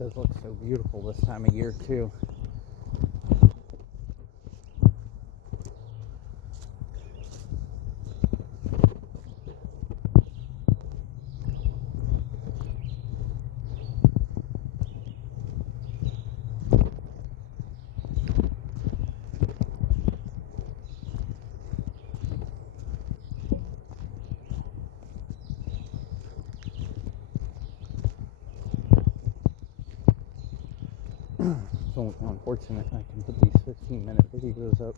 does look so beautiful this time of year too. It's almost unfortunate I can put these 15-minute videos up.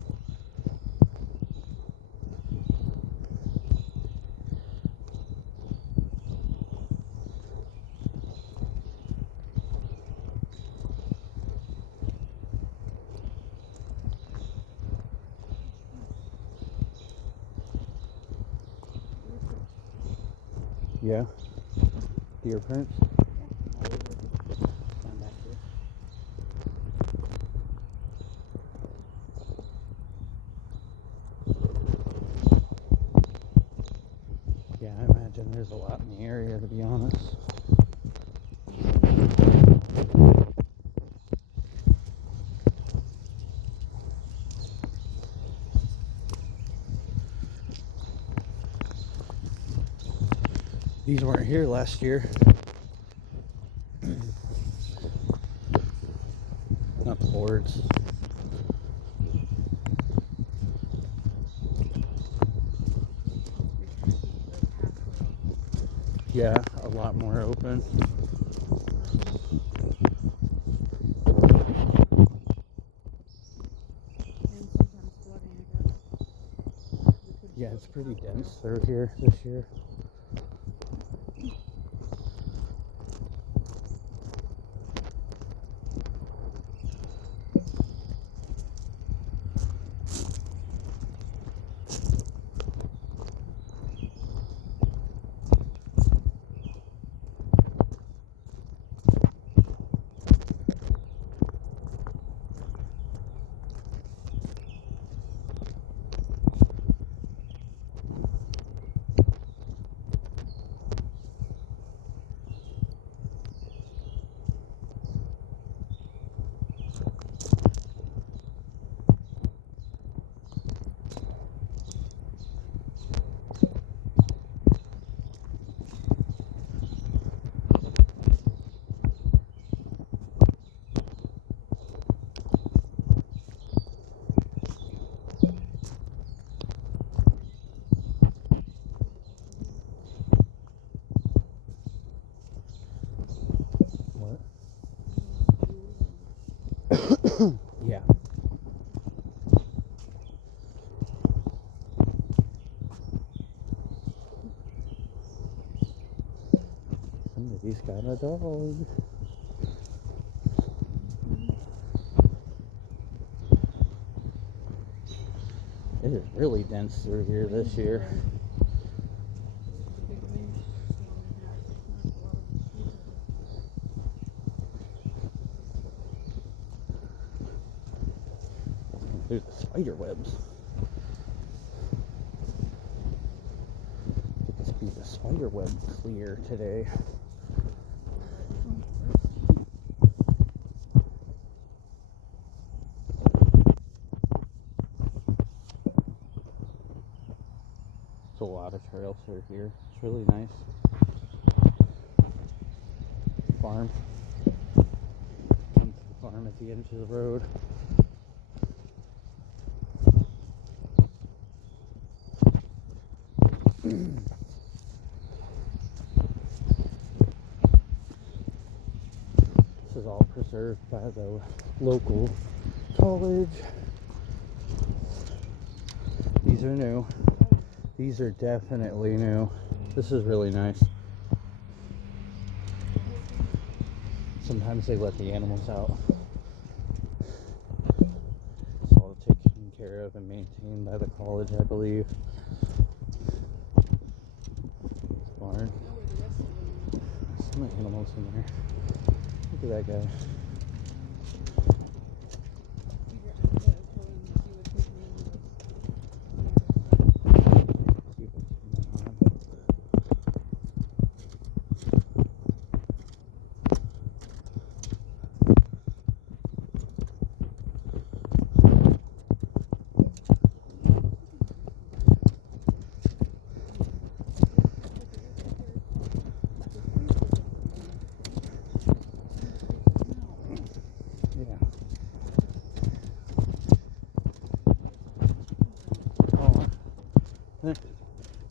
Yeah. Deer prints. Yeah, I imagine there's a lot in the area, to be honest. These weren't here last year. Not the boards. Yeah, a lot more open. Yeah, it's pretty dense through here this year. Yeah. Somebody's got a dog. It is really dense through here this year. There's the spider webs. Get this piece of spider web clear today. There's a lot of trails through here. It's really nice. Farm. Come to the farm at the end of the road. This is all preserved by the local college. These are new. These are definitely new. This is really nice. Sometimes they let the animals out. It's all taken care of and maintained by the college, I believe. This barn. So many animals in there. Look at that guy.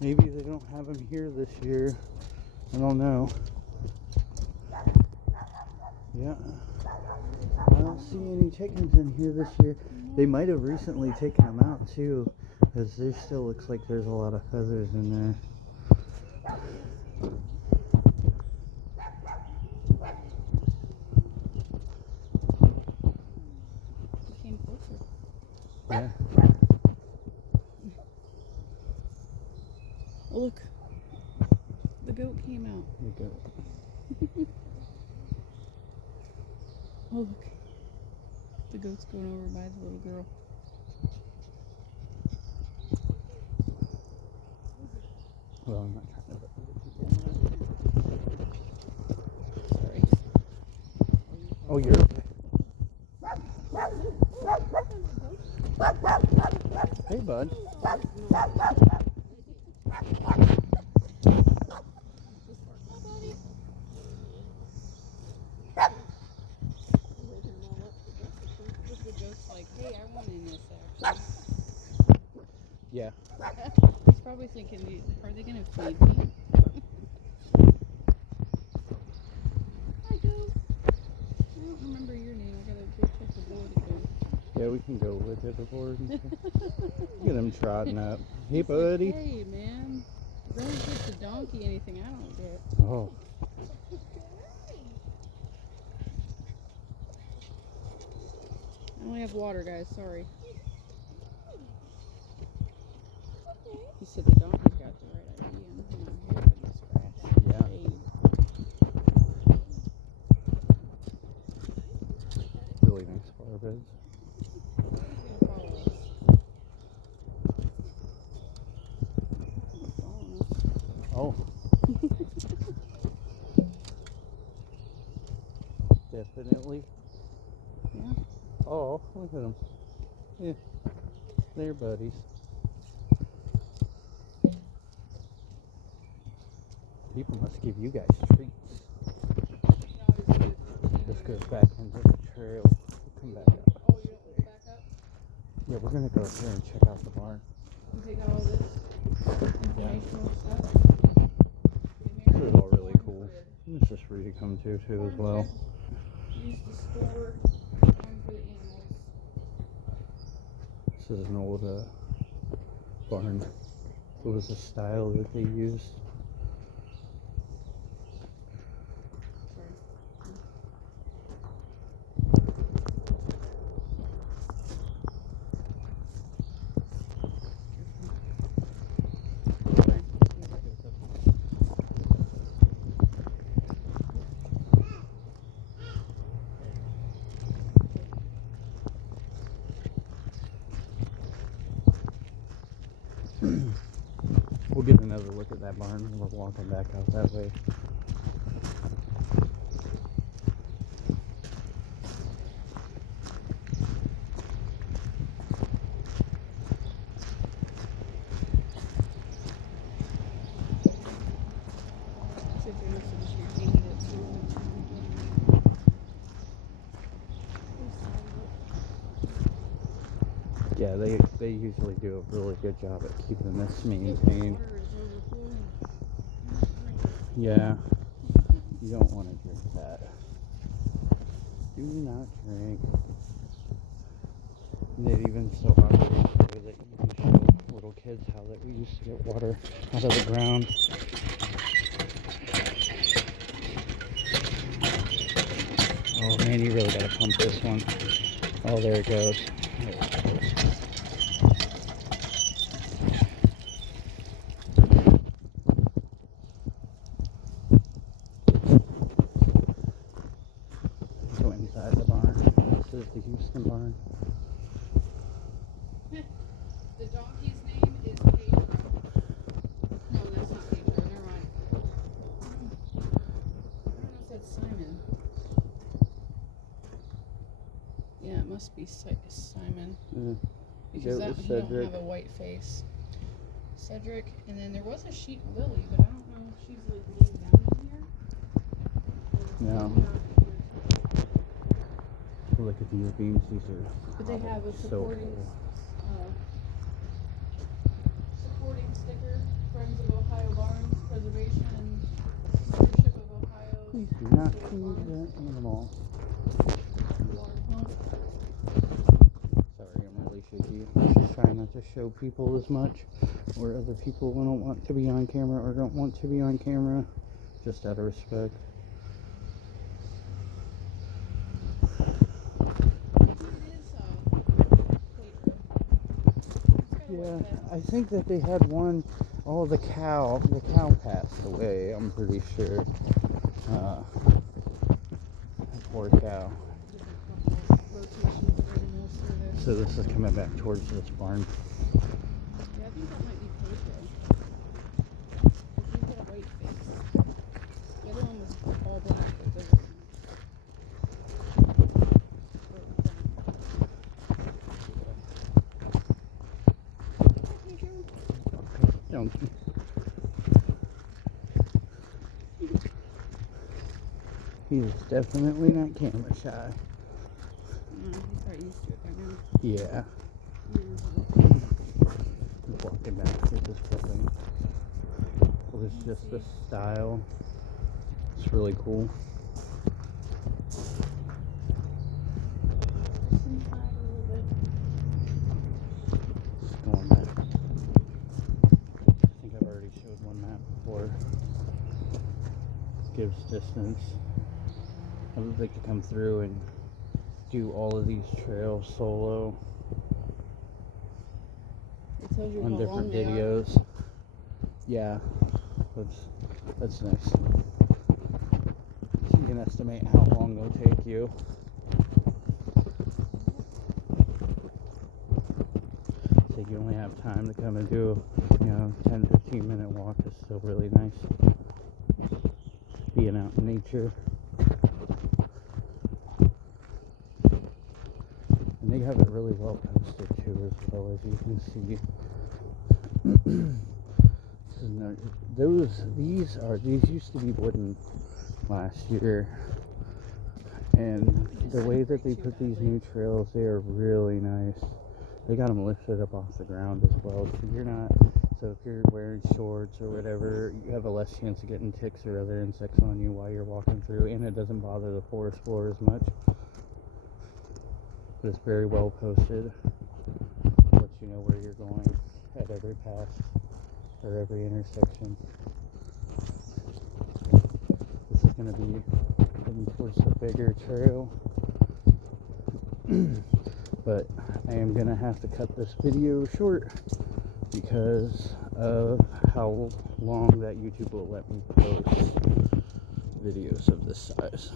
Maybe they don't have them here this year. I don't know. Yeah. I don't see any chickens in here this year. They might have recently taken them out too, because there still looks like there's a lot of feathers in there. Came closer. Yeah. Oh, look. The goat came out. The goat. Oh, look. The goat's going over by the little girl. Well, I'm not trying to. Sorry. Oh, you're okay. Hey, bud. The goat's like, hey, I want in this actually. Yeah. He's probably thinking, are they going to feed me? Hi, goat. I don't remember your name. I gotta go check the board again. Yeah, we can go look at the board. Look at him trotting up. Hey, He's buddy. Like, hey, man. Don't get the donkey anything I don't get. Oh. I only have water, guys. Sorry. He said the donkey's got the right idea. And I'm here for the scratch. Yeah. Shade. Really nice flower beds. He's gonna follow us. He's following us. Oh. Definitely. Yeah. Oh, look at them. Yeah. They're buddies. People must give you guys treats. This goes back into the trail. We'll come back up. Oh, you don't go back up? Yeah, we're gonna go up here and check out the barn. You take out all this informational stuff? This is all really cool. This is free to come to too as well. Used to store corn for the animals. This is an old barn. What was the style that they used? We'll get another look at that barn when we're walking back out that way. Yeah, they usually do a really good job at keeping this maintained. Yeah, you don't want to drink that. Do not drink. And it even so obvious the way that you can show little kids how that we used to get water out of the ground. Oh man, you really gotta pump this one. Oh, there it goes. There it goes. Go inside the barn. This is the Houston barn. The donkey's name is Pedro. No, that's not Pedro. Never mind. I don't know if that's Simon. Yeah, it must be Simon. Because That was he don't Cedric. have a white face. Cedric, and then there was a sheep Lily, but I don't know if she's like laying down in here. No. Look at these beams. These are But they have a so supporting, cool. supporting sticker, friends Please do not feed that animal. Sorry, I'm really shaky. I'm just trying not to show people as much, or other people who don't want to be on camera or don't want to be on camera, just out of respect. Yeah, I think that they had one. Oh, the cow passed away, I'm pretty sure. Poor cow. So this is coming back towards this barn. Yeah, I think that might be Pedro. He's got a white face. The other one was all black. But the Donkey. He is definitely not camera shy. he's probably used to it by now. Yeah. He's walking back through this building. Well, it's just the style. It's really cool. Just going back. I think I've already showed one map before. Gives distance. I would like to come through and do all of these trails solo It tells you on how different long they are. videos. Yeah, that's nice. So you can estimate how long they'll take you. So you only have time to come and do, 10-15 minute walk is still really nice. Being out in nature. And they have it really well posted too, as well, as you can see. These used to be wooden last year, and the way that they put these new trails, they are really nice. They got them lifted up off the ground as well, so if you're wearing shorts or whatever, you have a less chance of getting ticks or other insects on you while you're walking through, and it doesn't bother the forest floor as much. But it's very well posted. Lets you know where you're going at every pass or every intersection. This is going to be heading towards the bigger trail. But I am going to have to cut this video short because of how long that YouTube will let me post videos of this size.